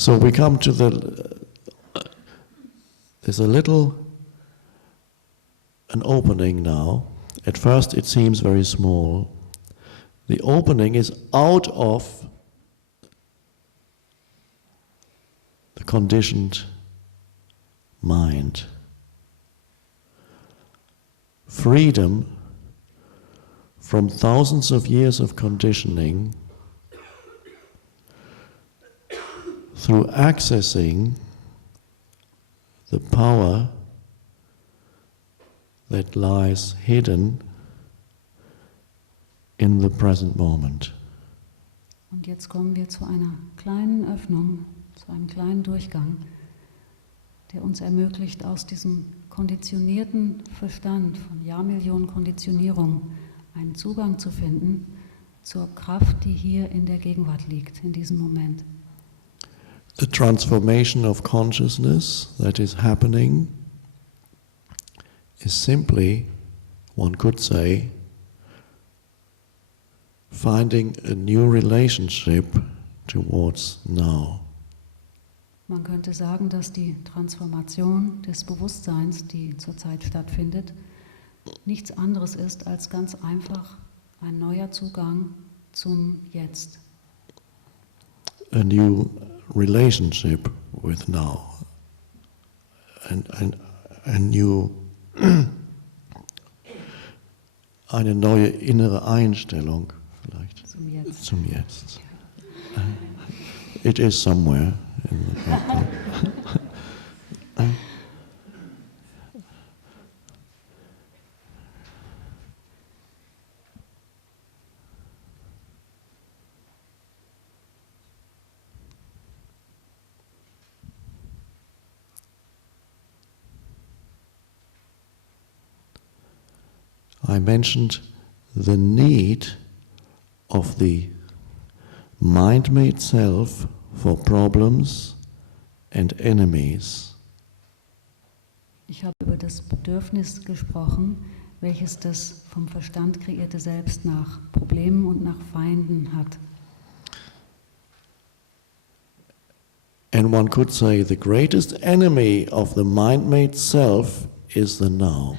So we come to there's an opening now. At first it seems very small. The opening is out of the conditioned mind. Freedom from thousands of years of conditioning through accessing the power that lies hidden in the present moment. Und jetzt kommen wir zu einer kleinen Öffnung, zu einem kleinen Durchgang, der uns ermöglicht, aus diesem konditionierten Verstand von Jahrmillionen Konditionierung einen Zugang zu finden zur Kraft, die hier in der Gegenwart liegt, in diesem Moment. The transformation of consciousness that is happening is simply, one could say, finding a new relationship towards now. Man könnte sagen, dass die Transformation des Bewusstseins, die zurzeit stattfindet, nichts anderes ist als ganz einfach ein neuer Zugang zum Jetzt. A new relationship with now. Eine neue innere Einstellung vielleicht zum Jetzt. It is somewhere in the background. I mentioned the need of the mind-made self for problems and enemies. Ich habe über das Bedürfnis gesprochen, welches das vom Verstand kreierte Selbst nach Problemen und nach Feinden hat. And one could say the greatest enemy of the mind-made self is the now.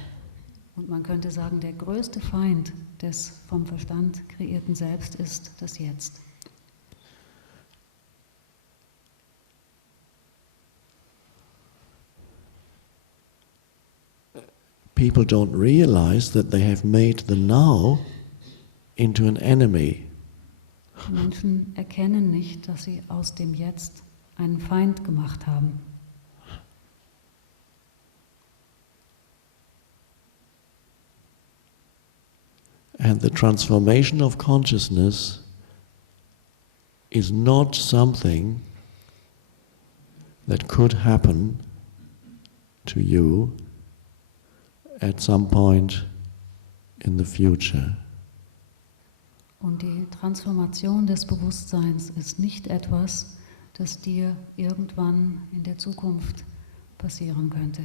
Und man könnte sagen, der größte Feind des vom Verstand kreierten Selbst ist das Jetzt. People don't realize that they have made the now into an enemy. Menschen erkennen nicht, dass sie aus dem Jetzt einen Feind gemacht haben. And the transformation of consciousness is not something that could happen to you at some point in the future. Und die Transformation des Bewusstseins ist nicht etwas, das dir irgendwann in der Zukunft passieren könnte.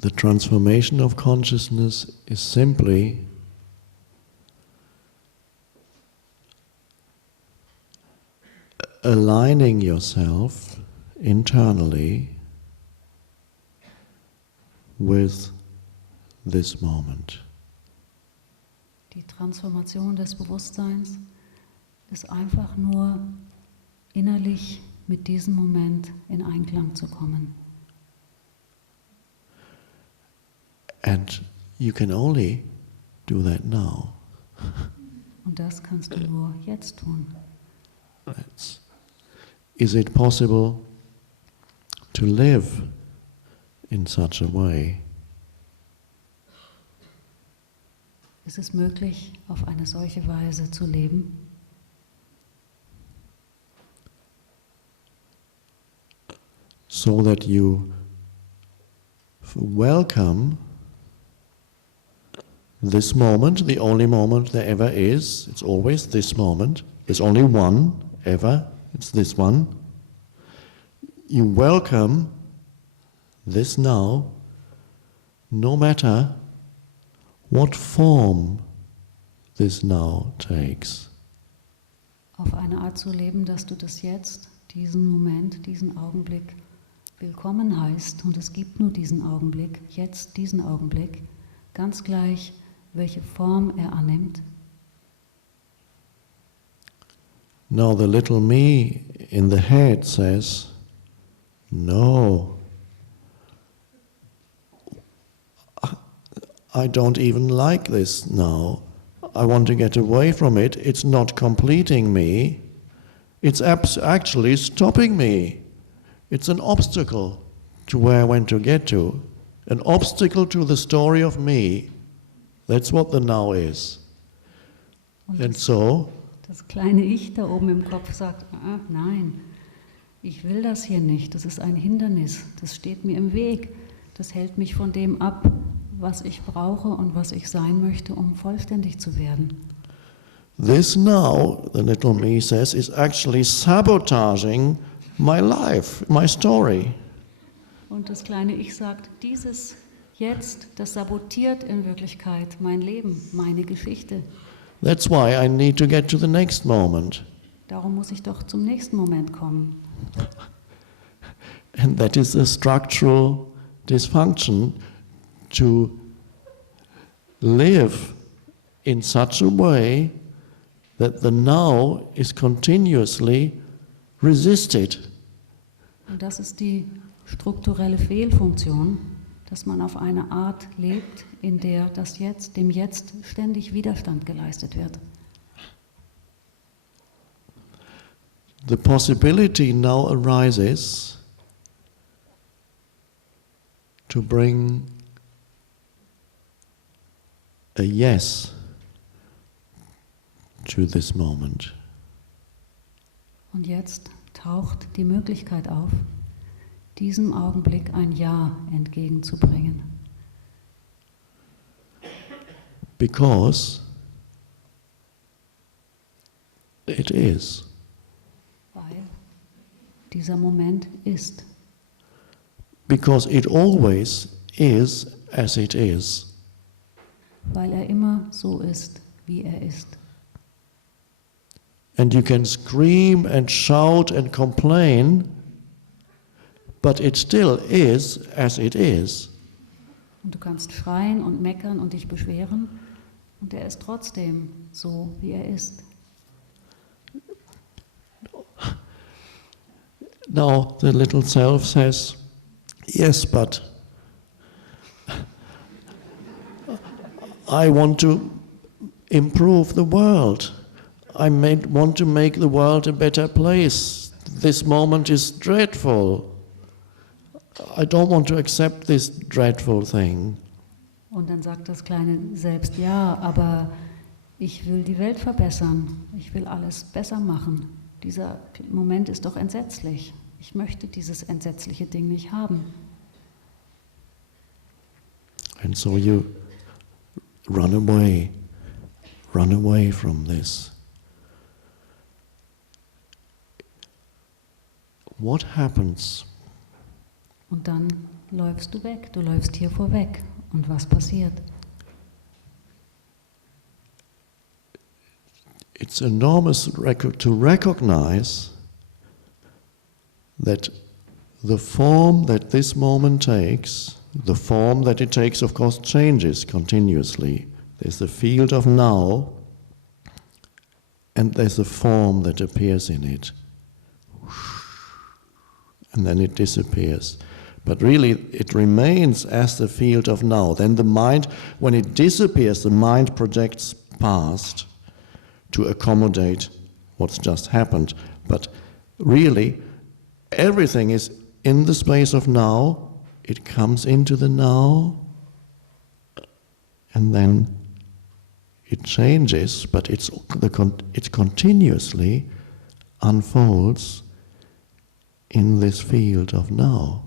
The transformation of consciousness is simply aligning yourself internally with this moment. Die Transformation des Bewusstseins ist einfach nur innerlich mit diesem Moment in Einklang zu kommen. And you can only do that now. Und das kannst du nur jetzt tun. Is it possible to live in such a way? Ist es möglich, auf eine solche Weise zu leben? So that you welcome this moment, the only moment there ever is. It's always this moment. There's only one ever. It's this one. You welcome this now, no matter what form this now takes. auf eine Art zu leben, dass du das Jetzt, diesen Moment, diesen Augenblick willkommen heißt. Und es gibt nur diesen Augenblick, jetzt diesen Augenblick, ganz gleich, welche Form er annimmt. Now the little me in the head says, no, I don't even like this now. I want to get away from it. It's not completing me. It's actually stopping me. It's an obstacle to where I want to get to. An obstacle to the story of me. That's what the now is. And so, das kleine Ich da oben im Kopf sagt, nein, ich will das hier nicht. Das ist ein Hindernis. Das steht mir im Weg. Das hält mich von dem ab, was ich brauche und was ich sein möchte, um vollständig zu werden. This now, the little me says, is actually sabotaging my life, my story. Und das kleine Ich sagt, dieses Jetzt, das sabotiert in Wirklichkeit mein Leben, meine Geschichte. That's why I need to get to the next moment. Darum muss ich doch zum nächsten Moment kommen. And that is a structural dysfunction, to live in such a way that the now is continuously resisted. Und das ist die strukturelle Fehlfunktion, dass man auf eine Art lebt, in der das Jetzt, dem Jetzt ständig Widerstand geleistet wird. The possibility now arises to bring a yes to this moment. Und jetzt taucht die Möglichkeit auf, diesem Augenblick ein Ja entgegenzubringen. Because it is. Weil dieser Moment ist. Because it always is as it is. Weil er immer so ist, wie er ist. And you can scream and shout and complain, but it still is as it is. Und du kannst schreien und meckern und dich beschweren, und er ist trotzdem so, wie er ist. Now the little self says, yes, but I want to improve the world. I want to make the world a better place. This moment is dreadful. I don't want to accept this dreadful thing. Und dann sagt das kleine Selbst, ja, aber ich will die Welt verbessern. Ich will alles besser machen. Dieser Moment ist doch entsetzlich. Ich möchte dieses entsetzliche Ding nicht haben. And so you run away from this. What happens? Und dann läufst du weg, du läufst hier vorweg. Und was passiert? It's enormous to recognize that the form that this moment takes, the form that it takes, of course, changes continuously. There's the field of now, and there's a form that appears in it. And then it disappears. But really, it remains as the field of now. Then the mind, when it disappears, the mind projects past to accommodate what's just happened. But really, everything is in the space of now. It comes into the now, and then it changes, but it continuously unfolds in this field of now.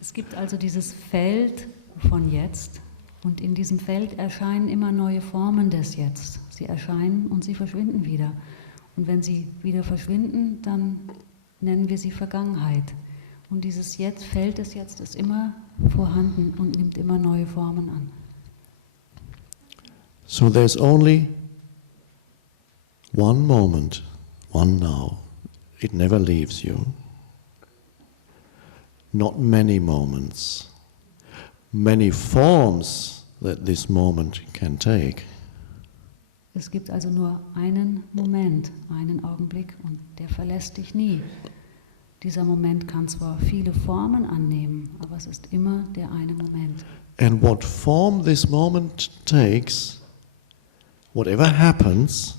Es gibt also dieses Feld von Jetzt, und in diesem Feld erscheinen immer neue Formen des Jetzt. Sie erscheinen und sie verschwinden wieder. Und wenn sie wieder verschwinden, dann nennen wir sie Vergangenheit. Und dieses Feld des Jetzt ist immer vorhanden und nimmt immer neue Formen an. So there's only one moment, one now. It never leaves you. Not many moments, many forms that this moment can take. Es gibt also nur einen Moment, einen Augenblick und der verlässt dich nie. Dieser Moment kann zwar viele Formen annehmen, aber es ist immer der eine Moment. And what form this moment takes, whatever happens,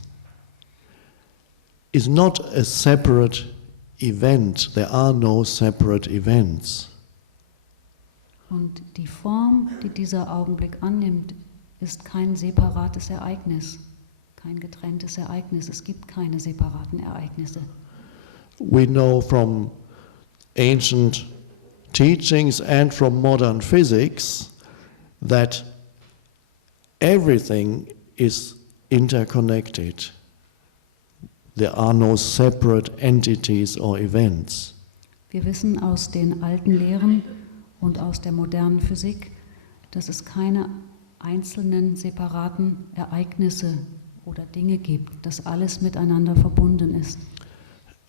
is not a separate event. There are no separate events. Und die Form, die dieser Augenblick annimmt, ist kein separates Ereignis, kein getrenntes Ereignis. Es gibt keine separaten Ereignisse. We know from ancient teachings and from modern physics that everything is interconnected. There are no separate entities or events. Wir wissen aus den alten Lehren und aus der modernen Physik, dass es keine einzelnen separaten Ereignisse oder Dinge gibt, dass alles miteinander verbunden ist.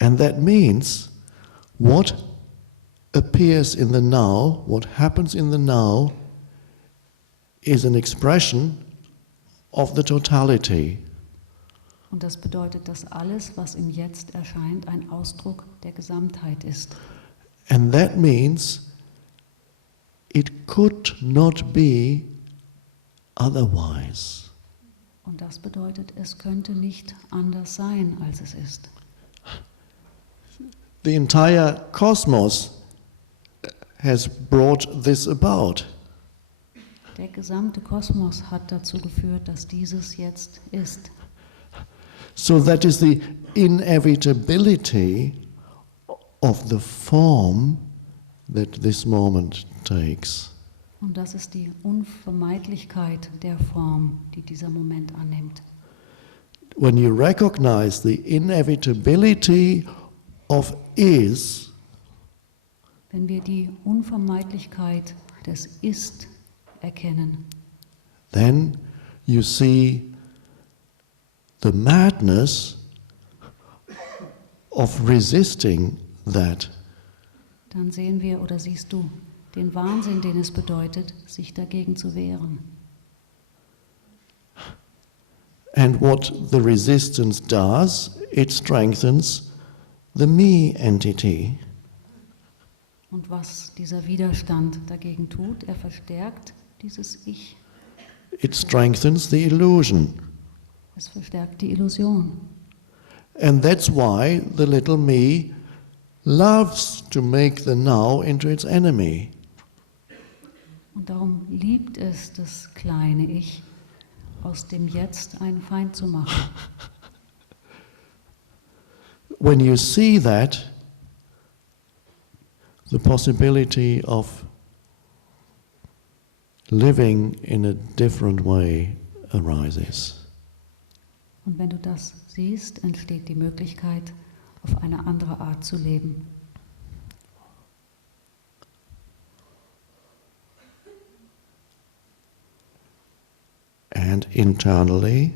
And that means what appears in the now, what happens in the now, is an expression of the totality. Und das bedeutet, dass alles, was im Jetzt erscheint, ein Ausdruck der Gesamtheit ist. And that means it could not be otherwise. Und das bedeutet, es könnte nicht anders sein, als es ist. The entire cosmos has brought this about. Der gesamte Kosmos hat dazu geführt, dass dieses jetzt ist. So that is the inevitability of the form that this moment takes. Und das ist die Unvermeidlichkeit der Form, die dieser Moment annimmt. When you recognize the inevitability of is, Wenn wir die Unvermeidlichkeit des Ist erkennen, then you see the madness of resisting that. dann sehen wir oder siehst du den Wahnsinn, den es bedeutet, sich dagegen zu wehren. And what the resistance does, it strengthens the me entity. Und was dieser Widerstand dagegen tut, er verstärkt dieses Ich. It strengthens the illusion. Es verstärkt die Illusion. And that's why the little me loves to make the now into its enemy. Und darum liebt es das kleine Ich, aus dem Jetzt einen Feind zu machen. When you see that, the possibility of living in a different way arises. Und wenn du das siehst, entsteht die Möglichkeit, auf eine andere Art zu leben. And internally,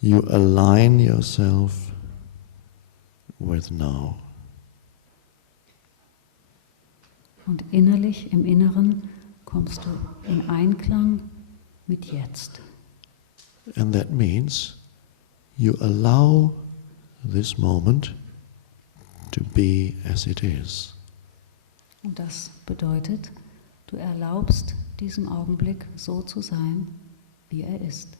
you align yourself with now. Und innerlich, im Inneren, kommst du in Einklang mit Jetzt. And that means you allow this moment to be as it is. Und das bedeutet, du erlaubst diesem Augenblick so zu sein, wie er ist.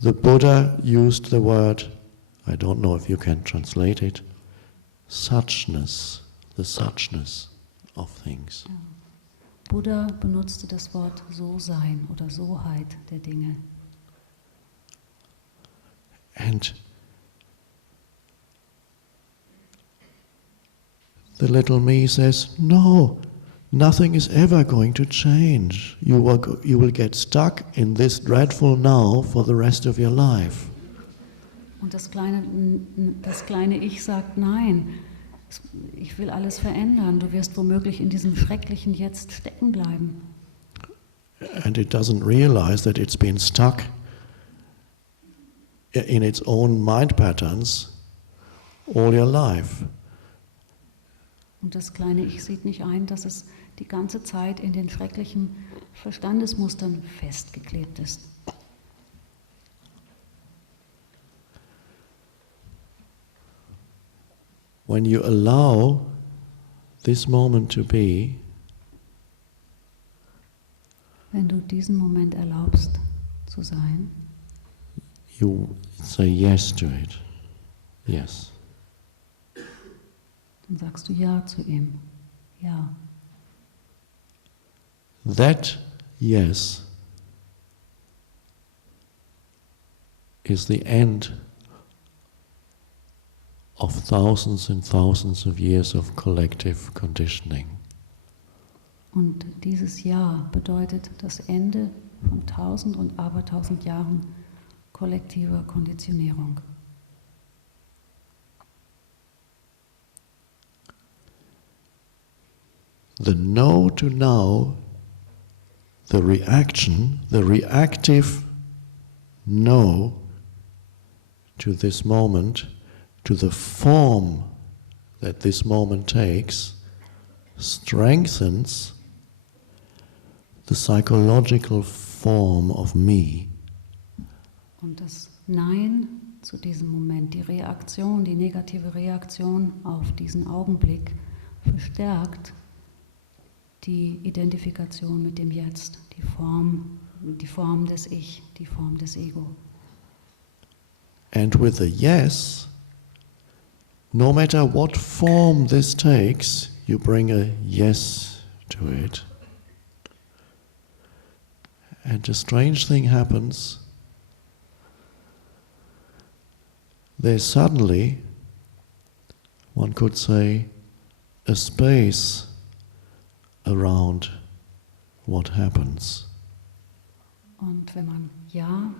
The Buddha used the word, I don't know if you can translate it, suchness, the suchness of things. Ja. Buddha benutzte das Wort So-Sein oder Soheit der Dinge. And the little me says, no, nothing is ever going to change. You will get stuck in this dreadful now for the rest of your life. Und das kleine Ich sagt, nein, ich will alles verändern. Du wirst womöglich in diesem schrecklichen Jetzt stecken bleiben. and it doesn't realize that it's been stuck in its own mind patterns all your life. Und das kleine Ich sieht nicht ein, dass es die ganze Zeit in den schrecklichen Verstandesmustern festgeklebt ist. When you allow this moment to be, wenn du diesen Moment erlaubst zu sein, you say yes to it. Yes. dann sagst du Ja zu ihm. Ja. That yes is the end of thousands and thousands of years of collective conditioning. Und dieses Ja bedeutet das Ende von 1000 und abertausend Jahren kollektiver Konditionierung. The no to now, the reaction, the reactive no to this moment, to the form that this moment takes, strengthens the psychological form of me. Und das Nein zu diesem Moment, die Reaktion, die negative Reaktion auf diesen Augenblick, verstärkt die Identifikation mit dem Jetzt, die Form des Ich, die Form des Ego. And with the yes, no matter what form this takes, you bring a yes to it. And a strange thing happens. There's suddenly, one could say, a space around what happens. Und wenn man Ja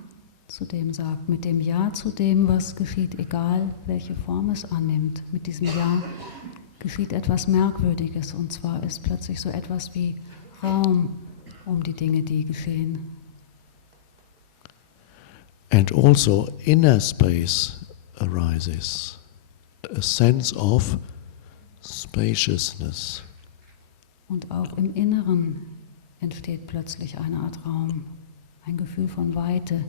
zu dem sagt, mit dem Ja zu dem, was geschieht, egal welche Form es annimmt, mit diesem Ja geschieht etwas Merkwürdiges. Und zwar ist plötzlich so etwas wie Raum um die Dinge, die geschehen. And also inner space arises, a sense of spaciousness. Und auch im Inneren entsteht plötzlich eine Art Raum, ein Gefühl von Weite.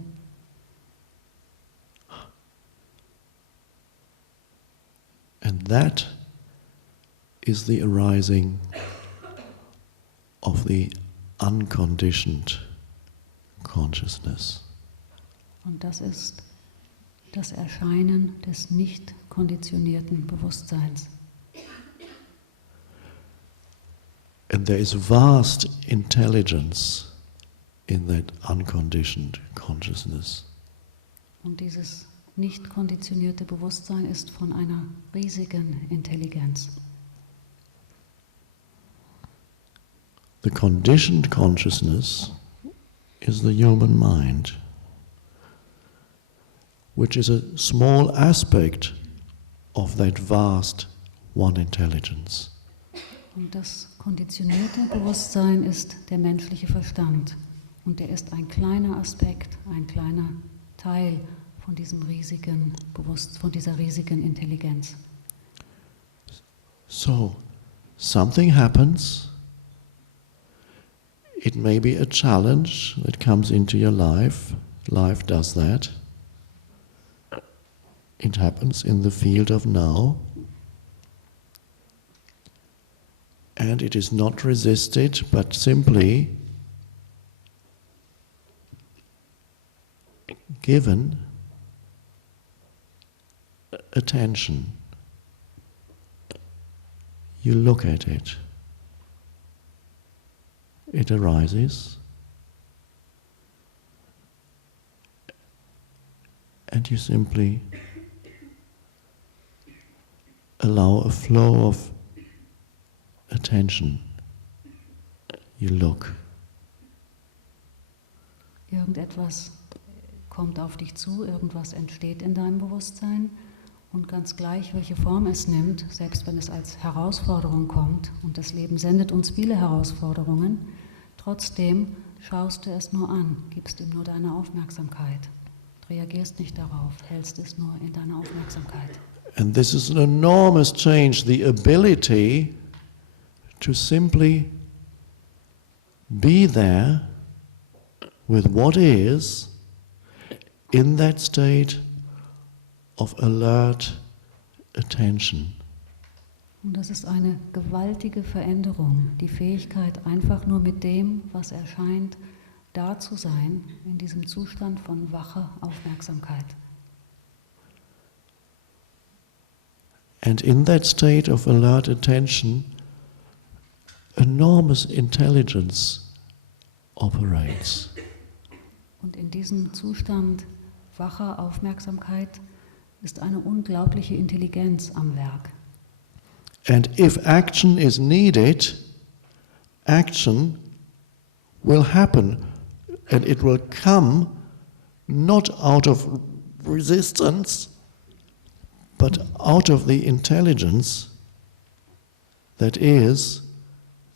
And that is the arising of the unconditioned consciousness. Und das ist das Erscheinen des nicht konditionierten Bewusstseins. And there is vast intelligence in that unconditioned consciousness. Und dieses nicht konditionierte Bewusstsein ist von einer riesigen Intelligenz. The conditioned consciousness is the human mind, which is a small aspect of that vast one intelligence. Und das konditionierte Bewusstsein ist der menschliche Verstand. Und der ist ein kleiner Aspekt, ein kleiner Teil von diesem riesigen von dieser riesigen Intelligenz. So, something happens. It may be a challenge that comes into your life. Life does that. It happens in the field of now. And it is not resisted, but simply given attention. You look at it. It arises. And you simply allow a flow of attention. You look. Irgendetwas kommt auf dich zu, irgendwas entsteht in deinem Bewusstsein und ganz gleich, welche Form es nimmt, selbst wenn es als Herausforderung kommt und das Leben sendet uns viele Herausforderungen, trotzdem schaust du es nur an, gibst ihm nur deine Aufmerksamkeit, reagierst nicht darauf, hältst es nur in deiner Aufmerksamkeit. And this is an enormous change, the ability to simply be there with what is in that state of alert attention. Und das ist eine gewaltige Veränderung, die Fähigkeit, einfach nur mit dem, was erscheint, da zu sein, in diesem Zustand von wacher Aufmerksamkeit. And in that state of alert attention, enormous intelligence operates. Und in diesem Zustand wacher Aufmerksamkeit ist eine unglaubliche Intelligenz am Werk. And if action is needed, action will happen, and it will come not out of resistance, but out of the intelligence that is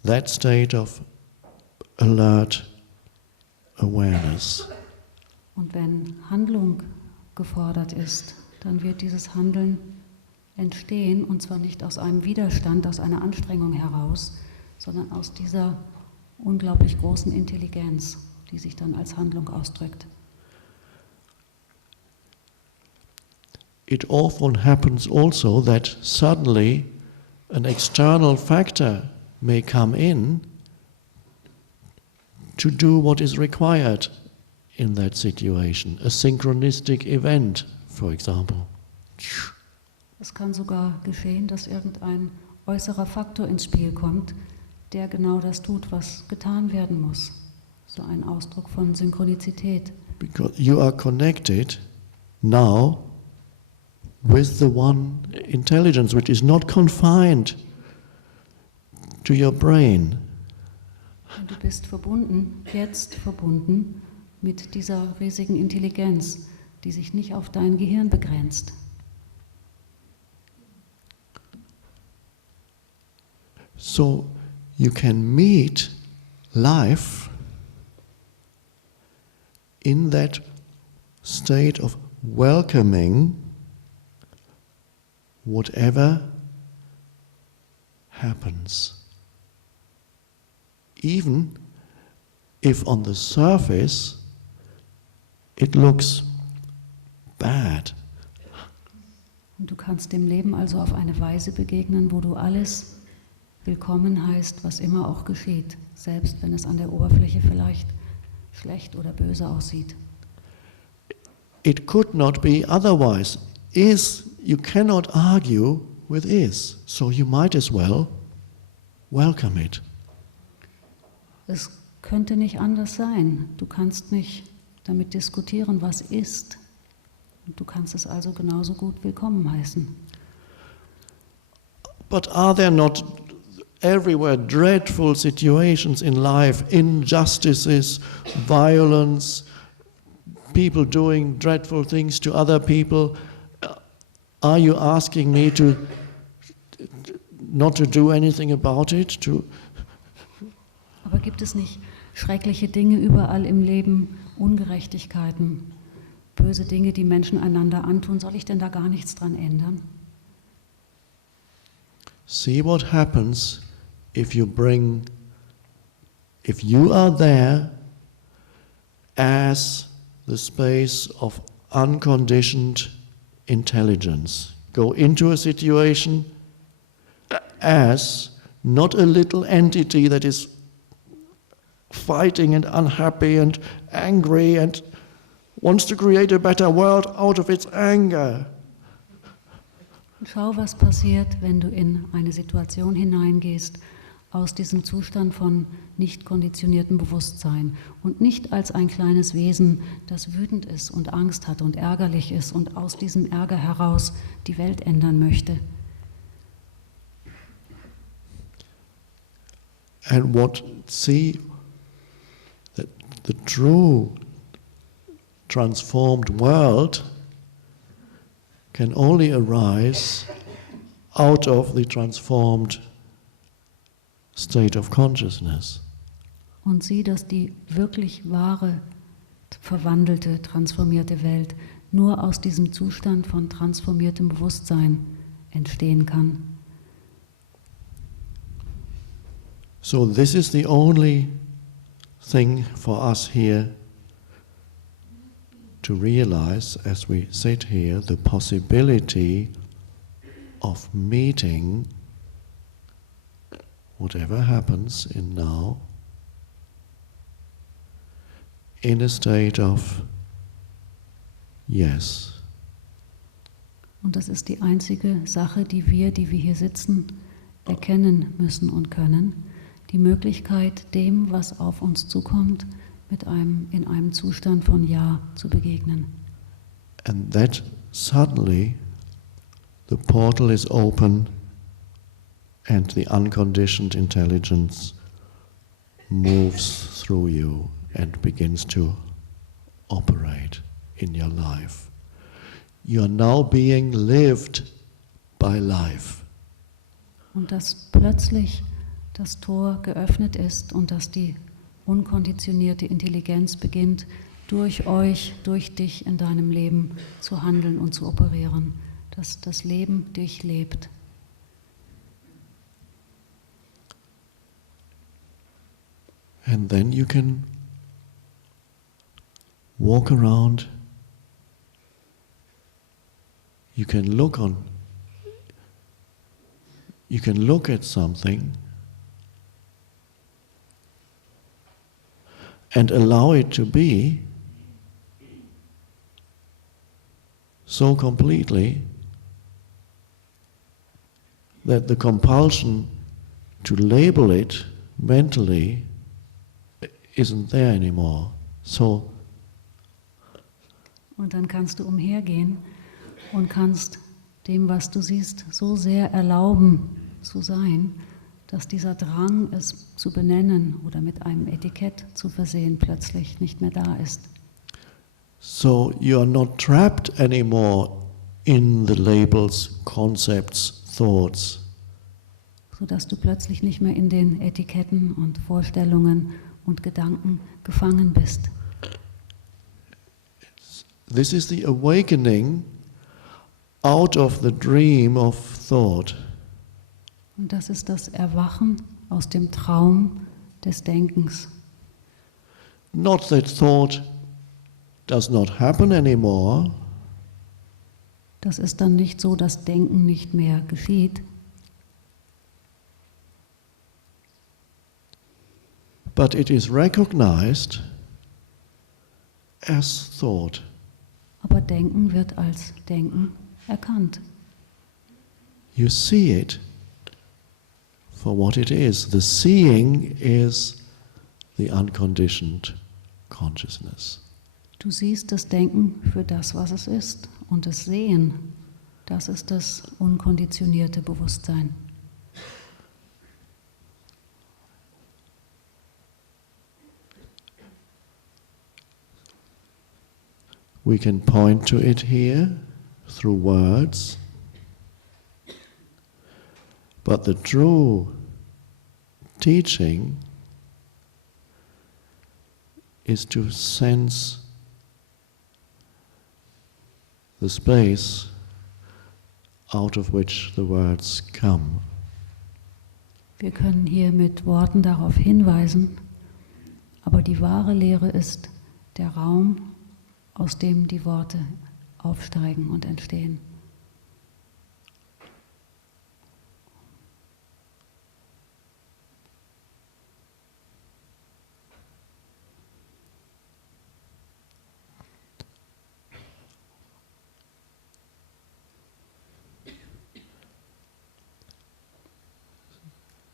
that state of alert awareness. Und wenn Handlung gefordert ist, dann wird dieses Handeln entstehen, und zwar nicht aus einem Widerstand, aus einer Anstrengung heraus, sondern aus dieser unglaublich großen Intelligenz, die sich dann als Handlung ausdrückt. It often happens also that suddenly an external factor may come in to do what is required in that situation, a synchronistic event, for example. Es kann sogar geschehen, dass irgendein äußerer Faktor ins Spiel kommt, der genau das tut, was getan werden muss. So ein Ausdruck von Synchronizität. Because you are connected now with the one intelligence which is not confined to your brain. Und du bist verbunden, jetzt verbunden mit dieser riesigen Intelligenz, die sich nicht auf dein Gehirn begrenzt. So you can meet life in that state of welcoming whatever happens. Even if on the surface it looks bad. Und du kannst dem Leben also auf eine Weise begegnen, wo du alles willkommen heißt, was immer auch geschieht, selbst wenn es an der Oberfläche vielleicht schlecht oder böse aussieht. It could not be otherwise. You cannot argue with is, so you might as well welcome it. Es könnte nicht anders sein. Du kannst nicht damit diskutieren, was ist. Und du kannst es also genauso gut willkommen heißen. But are there not everywhere dreadful situations in life, injustices, violence, people doing dreadful things to other people? Are you asking me not to do anything about it? Aber gibt es nicht schreckliche Dinge überall im Leben, Ungerechtigkeiten, böse Dinge, die Menschen einander antun? Soll ich denn da gar nichts dran ändern? See what happens if you are there as the space of unconditioned intelligence. Go into a situation as not a little entity that is fighting and unhappy and angry and wants to create a better world out of its anger. Schau, was passiert, wenn du in eine Situation hineingehst, aus diesem Zustand von nicht konditioniertem Bewusstsein und nicht als ein kleines Wesen, das wütend ist und Angst hat und ärgerlich ist und aus diesem Ärger heraus die Welt ändern möchte. And see that the true transformed world can only arise out of the transformed state of consciousness. und sieh, dass die wirklich wahre, verwandelte, transformierte Welt nur aus diesem Zustand von transformiertem Bewusstsein entstehen kann. So this is the only thing for us here to realize as we sit here, the possibility of meeting whatever happens in now in a state of yes. Und das ist die einzige Sache, die wir hier sitzen, erkennen müssen und können. Die Möglichkeit, dem, was auf uns zukommt, in einem Zustand von Ja zu begegnen. And that suddenly the portal is open and the unconditioned intelligence moves through you and begins to operate in your life. You are now being lived by life. Und dass plötzlich das Tor geöffnet ist und dass die unkonditionierte Intelligenz beginnt, durch euch, durch dich in deinem Leben zu handeln und zu operieren, dass das Leben dich lebt. And then you can walk around, you can look at something and allow it to be so completely that the compulsion to label it mentally isn't there anymore. So und dann kannst du umhergehen und kannst dem, was du siehst, so sehr erlauben zu sein, dass dieser Drang, es zu benennen oder mit einem Etikett zu versehen, plötzlich nicht mehr da ist. So you are not trapped anymore in the labels, concepts, thoughts. Sodass du plötzlich nicht mehr in den Etiketten und Vorstellungen und Gedanken gefangen bist. This is the awakening out of the dream of thought. Und das ist das Erwachen aus dem Traum des Denkens. Not that thought does not happen anymore. Das ist dann nicht so, dass Denken nicht mehr geschieht. But it is recognized as thought. Aber Denken wird als Denken erkannt. You see it for what it is. The seeing is the unconditioned consciousness. Du siehst das Denken für das, was es ist. Und das Sehen, das ist das unkonditionierte Bewusstsein. We can point to it here through words, but the true teaching is to sense the space out of which the words come. Wir können hier mit Worten darauf hinweisen, aber die wahre Lehre ist der Raum, aus dem die Worte aufsteigen und entstehen.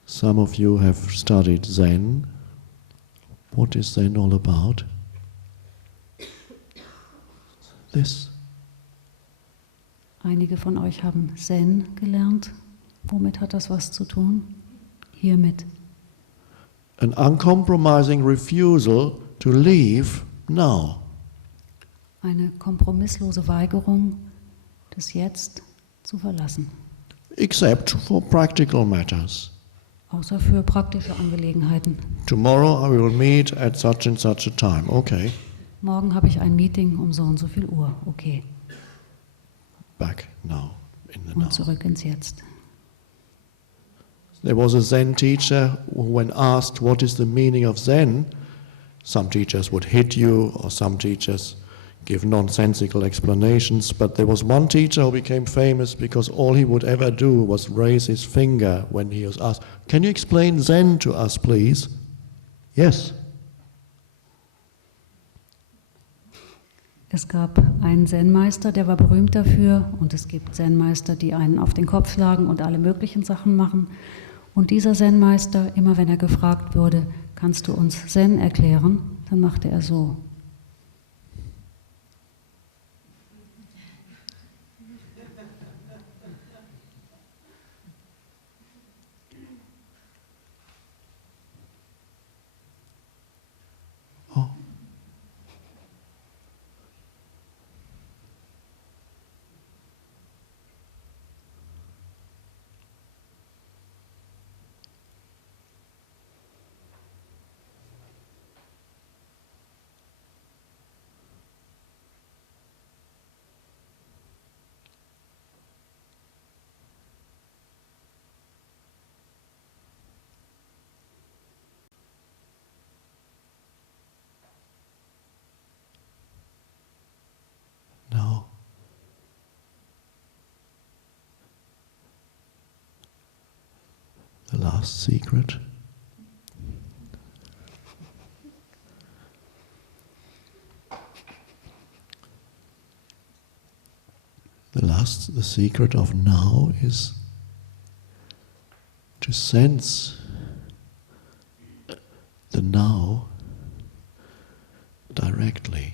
Some of you have studied Zen. What is Zen all about? This. Einige von euch haben Zen gelernt. Womit hat das was zu tun? Hiermit. An uncompromising refusal to leave now. Eine kompromisslose Weigerung, das Jetzt zu verlassen. Except for practical matters. außer für praktische Angelegenheiten. Tomorrow I will meet at such and such a time. Okay. Morgen habe ich ein Meeting um so und so viel Uhr. Okay. Back now, in the now. Und zurück ins Jetzt. There was a Zen teacher who, when asked what is the meaning of Zen, some teachers would hit you, or some teachers give nonsensical explanations, but there was one teacher who became famous because all he would ever do was raise his finger when he was asked, "Can you explain Zen to us, please?" Yes. Es gab einen Zen-Meister, der war berühmt dafür, und es gibt Zen-Meister, die einen auf den Kopf schlagen und alle möglichen Sachen machen. Und dieser Zen-Meister, immer wenn er gefragt wurde, kannst du uns Zen erklären, dann machte er so. Oh. Now, the last secret. The secret of now is to sense the now directly,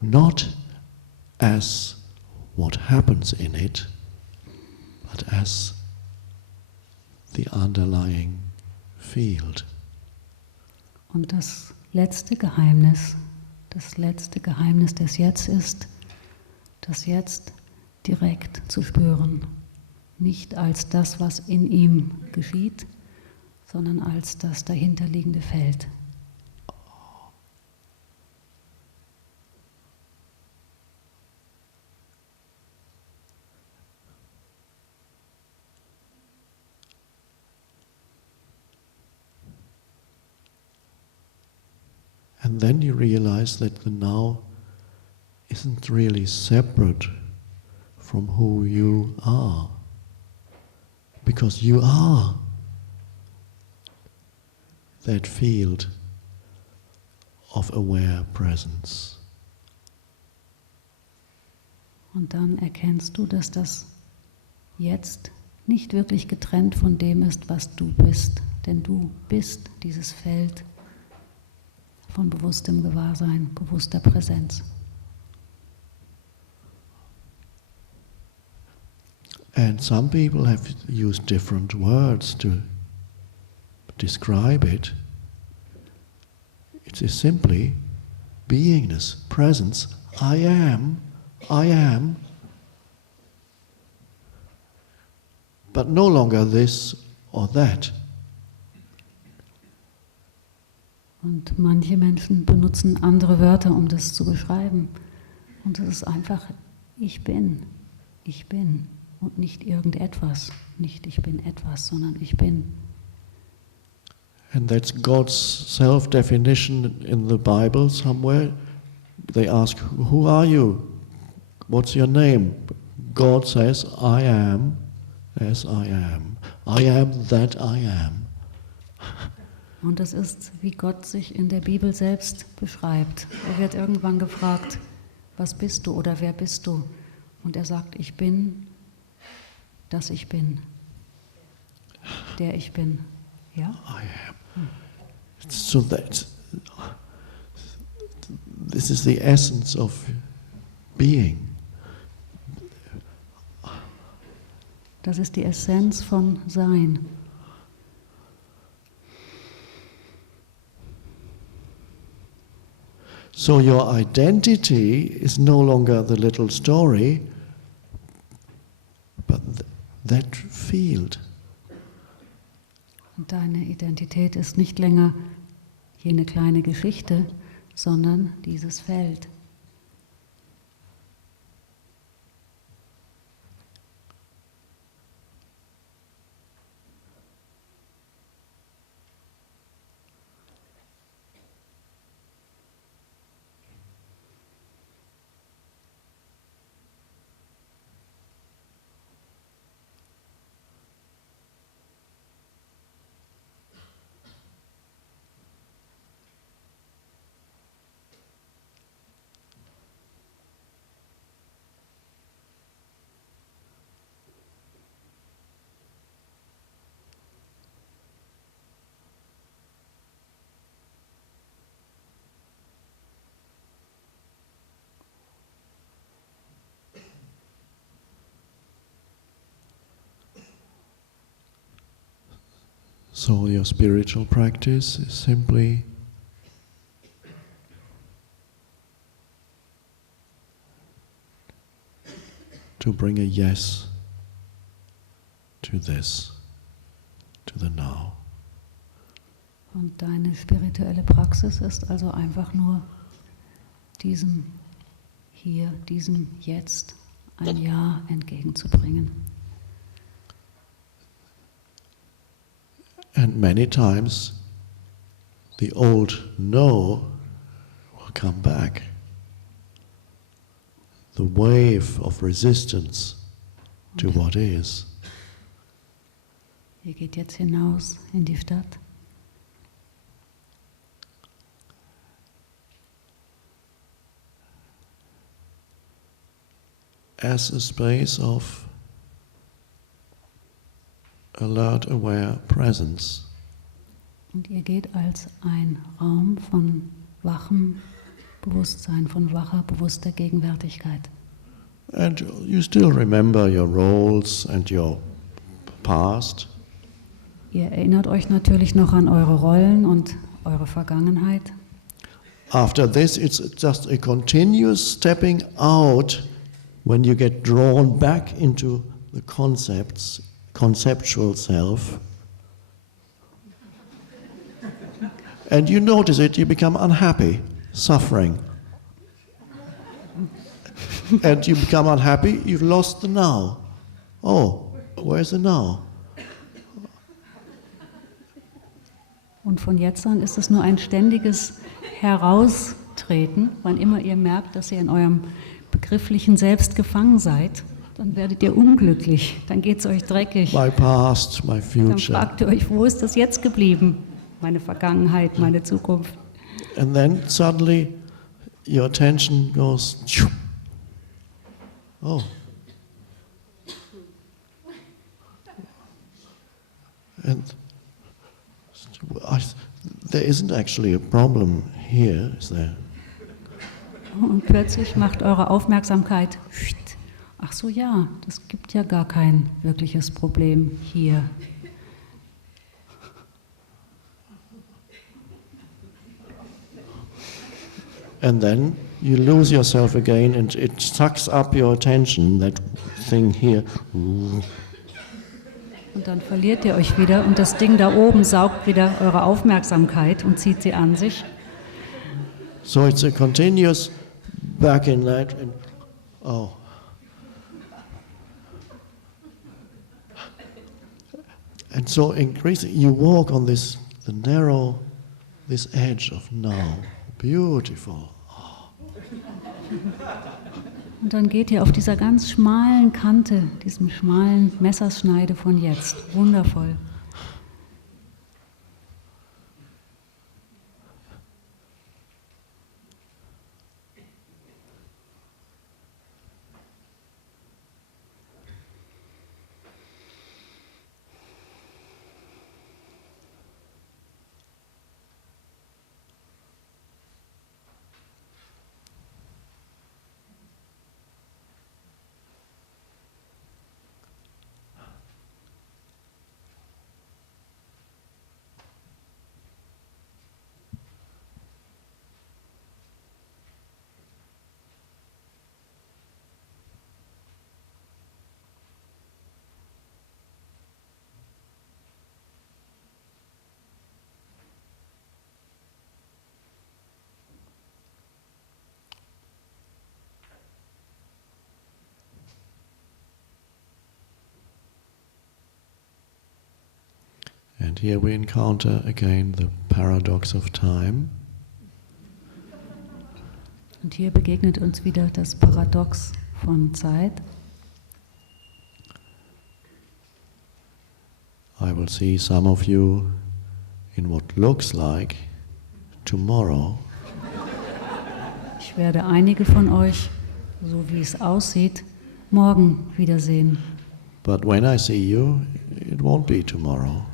not as what happens in it, but as the underlying field. Und das letzte Geheimnis des Jetzt ist, das Jetzt direkt zu spüren. Nicht als das, was in ihm geschieht, sondern als das dahinterliegende Feld. And then you realize that the now isn't really separate from who you are, because you are that field of aware presence. Und dann erkennst du, dass das Jetzt nicht wirklich getrennt von dem ist, was du bist, denn du bist dieses Feld von bewusstem Gewahrsein, bewusster Präsenz. And some people have used different words to describe it. It is simply beingness, presence. I am, but no longer this or that. Und manche Menschen benutzen andere Wörter, um das zu beschreiben. Und es ist einfach, ich bin und nicht irgendetwas. Nicht ich bin etwas, sondern ich bin. And that's God's self-definition in the Bible somewhere. They ask, who are you? What's your name? God says, I am as I am. I am that I am. Und das ist, wie Gott sich in der Bibel selbst beschreibt. Er wird irgendwann gefragt, was bist du oder wer bist du? Und er sagt, ich bin, dass ich bin. Der ich bin. Ja? I am. So that this is the essence of being. Das ist die Essenz von Sein. So your identity is no longer the little story, but that field. Und deine Identität ist nicht länger jene kleine Geschichte, sondern dieses Feld. So your spiritual practice is simply to bring a yes to this, to the now. Und deine spirituelle Praxis ist also einfach nur diesem Hier, diesem Jetzt ein Ja entgegenzubringen. And many times the old no will come back. The wave of resistance to what is. Ihr geht jetzt hinaus in die Stadt. As a space of alert, aware presence. Und ihr geht als ein Raum von wachem Bewusstsein, von wacher, bewusster Gegenwärtigkeit. And you still remember your roles and your past. Ihr erinnert euch natürlich noch an eure Rollen und eure Vergangenheit. After this, it's just a continuous stepping out when you get drawn back into the conceptual self. And you notice it, you become unhappy, suffering. And you become unhappy, you've lost the now. Oh, where's the now? Und von jetzt an ist es nur ein ständiges Heraustreten, wann immer ihr merkt, dass ihr in eurem begrifflichen Selbst gefangen seid, dann werdet ihr unglücklich, dann geht es euch dreckig. My past, my future. Dann fragt ihr euch, wo ist das jetzt geblieben? Meine Vergangenheit, meine Zukunft. And then suddenly your attention goes, oh. And there isn't actually a problem here, is there? Und plötzlich macht eure Aufmerksamkeit, ach so ja, das gibt ja gar kein wirkliches Problem hier. And then you lose yourself again and it sucks up your attention, that thing here. Und dann verliert ihr euch wieder und das Ding da oben saugt wieder eure Aufmerksamkeit und zieht sie an sich. So it's a continuous back in that and oh. And so increasing, you walk on this edge of now. Beautiful. Und dann geht ihr auf dieser ganz schmalen Kante, diesem schmalen Messerschneide von jetzt. Wundervoll. And here we encounter again the paradox of time. Und hier begegnet uns wieder das Paradox von Zeit. I will see some of you in what looks like tomorrow. Ich werde einige von euch, so wie es aussieht, morgen wiedersehen. But when I see you, it won't be tomorrow.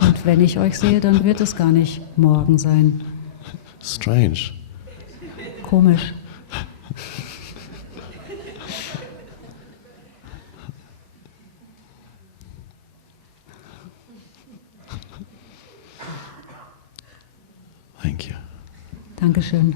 Und wenn ich euch sehe, dann wird es gar nicht morgen sein. Strange. Komisch. Thank you. Dankeschön.